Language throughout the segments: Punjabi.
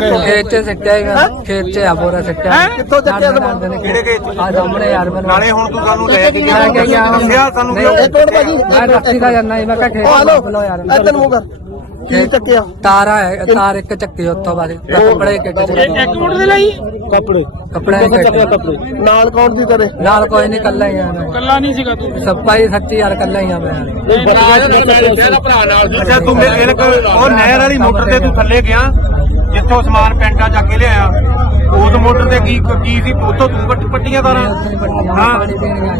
ਖੇਤ ਚ ਸਿੱਟਿਆ ਹੀ? ਮੈਂ ਖੇਤ ਚ ਆ ਬੋਰਾ ਸਿੱਟਿਆ। ਕਿੱਥੋਂ ਚੱਕਿਆ ਸਮਾਨ? ਕਿਹੜੇ ਖੇਤ ਆ ਸਾਹਮਣੇ ਯਾਰ ਮੈਨੂੰ ਨਾਲੇ। ਹੁਣ ਤੂੰ ਸਾਨੂੰ ਲੈ ਕੇ ਗਿਆ। ਕੇ ਦੱਸਿਆ ਸਾਨੂੰ ਕਿਉਂ ਇੱਕ ਮਿੰਟ ਭਾਜੀ। ਮੈਂ ਰੱਖੀ ਦਾ ਜਾਂਦਾ ਮੈਂ ਕਿਹਾ ਖੇਤ ਚ ਬੁਲਾਓ ਯਾਰ। ਇੱਧਰ ਮੂੰਹ ਕਰ। ਕੀ ਚੱਕਿਆ? ਤਾਰਾ ਹੈ ਤਾਰ ਇੱਕ ਚੱਕੀ ਉੱਥੋਂ ਬਾਅਦ ਕੱਪੜੇ ਕਿੱਟ ਚ ਇੱਕ ਮਿੰਟ ਦੇ ਲਈ। ਕੱਪੜੇ। ਕੱਪੜੇ ਦੀ ਕਿੱਟ ਨਾਲ ਕੌਣ ਸੀ ਤੇਰੇ? ਨਾਲ ਕੋਈ ਨਹੀਂ ਕੱਲਾ ਹੀ ਆ ਮੈਂ। ਕੱਲਾ ਨਹੀਂ ਸੀਗਾ ਤੂੰ। ਸੱਪਾਈ ਸੱਚੀ ਯਾਰ ਕੱਲਾ ਹੀ ਆ ਮੈਂ। ਅੱਛਾ ਤੂੰ ਮੇਰੇ ਕੋਲ ਉਹ ਨਹਿਰ ਵਾਲੀ ਮੋਟਰ ਤੇ ਤੂੰ ਥੱਲੇ ਗਿਆ? ਜਿੱਥੋਂ ਸਮਾਨ ਪੈਂਟਾ ਚੱਕ ਕੇ ਲਿਆਇਆ ਉਸ ਮੋਟਰ ਤੇ ਕੀ ਕੀ ਸੀ? ਉੱਥੋਂ ਤੂੰ ਪੱਟ- ਪੱਟੀਆਂ ਤਾਰਾਂ। ਹਾਂ।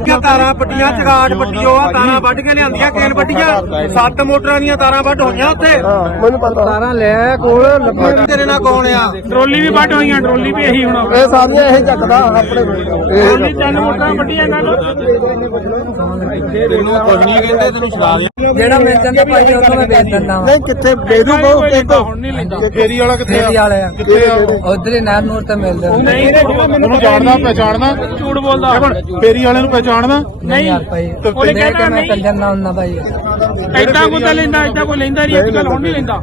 ਕਿ ਤਾਰਾਂ ਪੱਟੀਆਂ ਚਗਾਟ ਪੱਟੀਓ ਆ ਤਾਰਾਂ ਵੱਢ ਕੇ ਲਿਆਂਦੀਆਂ ਕੇਨ ਪੱਟੀਆਂ ਸੱਤ ਮੋਟਰਾਂ ਦੀਆਂ ਤਾਰਾਂ ਵੱਢ ਹੋਈਆਂ ਉੱਥੇ। ਮੈਨੂੰ ਪਤਾ ਤਾਰਾਂ ਲੈ ਕੋਲ ਲੱਭੇ ਤੇਰੇ ਨਾਲ ਕੌਣ ਆ? ਟਰੋਲੀ ਵੀ ਵੱਢ ਹੋਈਆਂ ਟਰੋਲੀ ਵੀ ਇਹੀ ਹੁਣ ਇਹ ਸਾਰੀਆਂ ਇਹ ਚੱਕਦਾ ਆਪਣੇ ਕੋਲ। ਟਰੋਲੀ ਤਿੰਨ ਮੋਟਰਾਂ ਵੱਢੀਆਂ ਇਹਨਾਂ ਨੂੰ। ਤੈਨੂੰ ਕੁਝ ਨਹੀਂ ਕਹਿੰਦੇ ਤੈਨੂੰ ਛਡਾ ਦੇ। ਜਿਹੜਾ ਮਿਲ ਜਾਂਦਾ ਭਾਈ ਉਹ ਮੈਂ ਵੇਚ ਦਿੰਦਾ ਨਹੀਂ ਕਿੱਥੇ ਬੇਦੂ ਕੋ ਕੋਈ ਲੈਂਦਾ, ਕਿੱਥੋਂ ਨਹੀਂ ਫੇਰੀ ਵਾਲਾ ਆ? ਕਿਹੜੇ ਉਧਰ ਹੀ ਨਹਿਰ ਨੂਰ ਤੇ ਮਿਲਦੇ ਹੁੰਦੇ। ਨਹੀਂ ਉਹਨੂੰ ਜਾਣਦਾ ਪਹਿਚਾਣਦਾ? ਝੂਠ ਬੋਲਦਾ। ਫੇਰੀ ਵਾਲੇ ਨੂੰ ਪਹਿਚਾਣਦਾ? ਨਹੀਂ। ਯਾਰ ਭਾਈ ਉਹਨੇ ਦੇਖ ਕੇ ਕਹਿਣਾ ਮੈਂ ਨਹੀਂ। ਕੰਜਰ ਨਾ ਹੁੰਦਾ ਭਾਈ। ਐਦਾਂ ਕੋਈ ਤਾਂ ਲੈਂਦਾ ਐਦਾਂ ਕੋਈ ਲੈਂਦਾ ਨਹੀਂ ਇੱਕ ਗੱਲ ਹੁਣ ਨਹੀਂ ਲੈਂਦਾ।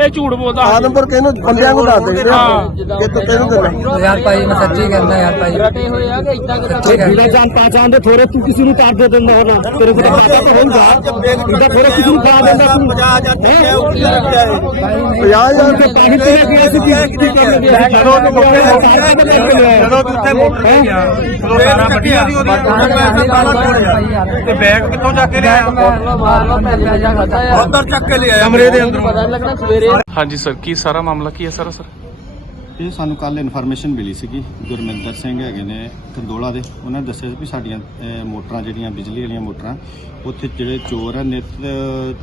ਇਹ ਝੂਠ ਬੋਲਦਾ ਆਦਮਪੁਰ ਕਿਹਨੂੰ ਬੰਦਿਆਂ ਨੂੰ ਦੱਸ ਦੇ ਹਾਂ। ਕਿ ਤੂੰ ਤੈਨੂੰ ਦੇਣਾ ਯਾਰ ਭਾਈ ਮੈਂ ਸੱਚੀ ਕਹਿੰਦਾ ਯਾਰ ਭਾਈ। ਸੱਚੀ ਕਹਿੰਦਾ। ਜਾਨ ਪਹਿਚਾਨ ਦੇ ਥੋੜੇ ਤੂੰ ਕਿਸੇ ਨੂੰ ਕਾਟ ਦੇ ਦਿੰਦਾ ਹੋਣਾ ਤੇਰੇ ਕੋਲ ਪਤਾ ਤਾਂ ਹੋਊਗਾ। ਇਹਦਾ ਥੋੜੇ ਕਿਸੇ ਨੂੰ ਖਾ ਦਿੰਦਾ ਤੂੰ 50000 ਤੇ ਪੈਸੇ ਤੇ ਗਿਆ ਸੀ ਕੀ ਕਰ ਗਿਆ ਜਦੋਂ ਤੂੰ ਮੋਟਰ ਜਦੋਂ ਤੂੰ ਉੱਥੇ ਮੋਟਰ ਤੇ ਗਿਆ। ਉਦੋਂ ਤਾਰਾਂ ਵੱਢੀਆਂ ਸੀ ਉਹਦੀਆਂ ਉਹਨਾਂ ਪੈਸੇ ਤਾਰਾਂ ਤੋੜਿਆ ਤੇ ਬੈਗ ਕਿੱਥੋਂ ਚੱਕ ਕੇ ਲਿਆਇਆ। ਉੱਧਰ ਚੱਕ ਕੇ ਲਿਆਇਆ। ਕਮਰੇ ਦੇ ਅੰਦਰੋਂ ਹਾਂਜੀ ਸਰ ਕੀ ਸਾਰਾ ਮਾਮਲਾ ਕੀ ਹੈ ਸਰ ਸਰ? ਇਹ ਸਾਨੂੰ ਕੱਲ ਇਨਫੋਰਮੇਸ਼ਨ ਮਿਲੀ ਸੀਗੀ ਗੁਰਮਿੰਦਰ ਸਿੰਘ ਹੈਗੇ ਨੇ ਕੰਦੋਲਾ ਦੇ। ਉਹਨਾਂ ਨੇ ਦੱਸਿਆ ਸੀ ਵੀ ਸਾਡੀਆਂ ਅਹ, ਮੋਟਰਾਂ ਜਿਹੜੀਆਂ ਬਿਜਲੀ ਵਾਲੀਆਂ ਮੋਟਰਾਂ ਉੱਥੇ ਜਿਹੜੇ ਚੋਰ ਆ ਨਿਤ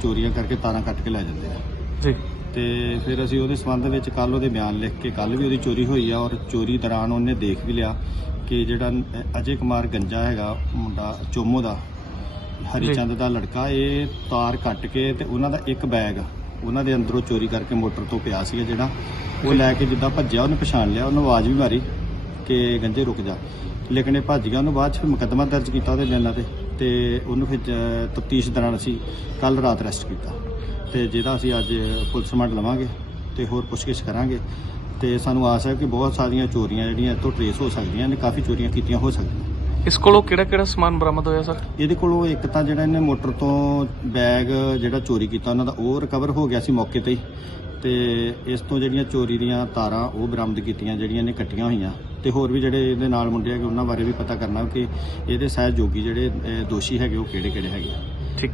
ਚੋਰੀਆਂ ਕਰਕੇ ਤਾਰਾਂ ਕੱਟ ਕੇ ਲੈ ਜਾਂਦੇ ਆ। ਜੀ। ਤੇ ਫਿਰ ਅਸੀਂ ਉਹਦੇ ਸੰਬੰਧ ਵਿੱਚ ਕੱਲ ਉਹਦੇ ਬਿਆਨ ਲਿਖ ਕੇ ਕੱਲ ਵੀ ਉਹਦੀ ਚੋਰੀ ਹੋਈ ਆ ਔਰ ਚੋਰੀ ਦੌਰਾਨ ਉਹਨੇ ਦੇਖ ਵੀ ਲਿਆ ਕਿ ਜਿਹੜਾ ਅਜੇ ਕੁਮਾਰ ਗੰਜਾ ਹੈਗਾ ਮੁੰਡਾ ਚੋਮੋ ਦਾ ਹਰੀ ਚੰਦ ਦਾ ਲੜਕਾ ਇਹ ਤਾਰ ਕੱਟ ਕੇ ਤੇ ਉਹਨਾਂ ਦਾ ਇੱਕ ਬੈਗ ਉਹਨਾਂ ਦੇ ਅੰਦਰੋਂ ਚੋਰੀ ਕਰਕੇ ਮੋਟਰ ਤੋਂ ਪਿਆ ਸੀਗਾ ਜਿਹੜਾ। ਉਹ ਲੈ ਕੇ ਜਿੱਦਾਂ ਭੱਜਿਆ, ਉਹਨੇ ਪਛਾਣ ਲਿਆ, ਉਹਨੂੰ ਆਵਾਜ਼ ਵੀ ਮਾਰੀ ਕਿ ਗੰਜੇ ਰੁਕ ਜਾ। ਲੇਕਿਨ ਇਹ ਭੱਜ ਗਿਆ, ਉਹਨੂੰ ਬਾਅਦ ਚ ਫਿਰ ਮੁਕੱਦਮਾ ਦਰਜ ਕੀਤਾ ਉਹਦੇ ਬਿਆਨਾਂ ਤੇ ਤੇ ਉਹਨੂੰ ਫਿਰ ਤਫਤੀਸ਼ ਦੌਰਾਨ ਅਸੀਂ ਕੱਲ ਰਾਤ ਅਰੈਸਟ ਕੀਤਾ। ਤੇ ਜਿਹਦਾ ਅਸੀਂ ਅੱਜ ਪੁਲਿਸ ਰਿਮਾਂਡ ਲਵਾਂਗੇ ਤੇ ਹੋਰ ਪੁੱਛਗਿੱਛ ਕਰਾਂਗੇ। ਤੇ ਸਾਨੂੰ ਆਸ ਹੈ ਕਿ ਬਹੁਤ ਸਾਰੀਆਂ ਚੋਰੀਆਂ ਜਿਹੜੀਆਂ ਇੱਥੋਂ ਤੋਂ ਟਰੇਸ ਹੋ ਸਕਦੀਆਂ ਨੇ, ਕਾਫੀ ਚੋਰੀਆਂ ਕੀਤੀਆਂ ਹੋ ਸਕਦੀਆਂ ਇਸ ਕੋਲੋਂ ਕਿਹੜਾ ਕਿਹੜਾ ਸਮਾਨ ਬਰਾਮਦ ਹੋਇਆ ਸਰ? ਇਹਦੇ ਕੋਲੋਂ ਇੱਕ ਤਾਂ ਜਿਹੜਾ ਇਹਨੇ ਮੋਟਰ ਤੋਂ ਬੈਗ ਜਿਹੜਾ ਚੋਰੀ ਕੀਤਾ ਉਹਨਾਂ ਦਾ ਉਹ ਰਿਕਵਰ ਹੋ ਗਿਆ ਸੀ ਮੌਕੇ ਤੇ ਹੀ। ਤੇ ਇਸ ਤੋਂ ਜਿਹੜੀਆਂ ਚੋਰੀ ਦੀਆਂ ਤਾਰਾਂ ਉਹ ਬਰਾਮਦ ਕੀਤੀਆਂ ਜਿਹੜੀਆਂ ਇਹਨੇ ਕੱਟੀਆਂ ਹੋਈਆਂ। ਤੇ ਹੋਰ ਵੀ ਜਿਹੜੇ ਇਹਦੇ ਨਾਲ ਮੁੰਡੇ ਹੈਗੇ ਉਹਨਾਂ ਬਾਰੇ ਵੀ ਪਤਾ ਕਰਨਾ ਕਿ ਇਹਦੇ ਸਹਿਯੋਗੀ ਜਿਹੜੇ ਅਹ, ਦੋਸ਼ੀ ਹੈਗੇ ਉਹ ਕਿਹੜੇ ਕਿਹੜੇ ਹੈਗੇ ਆ। ਠੀਕ।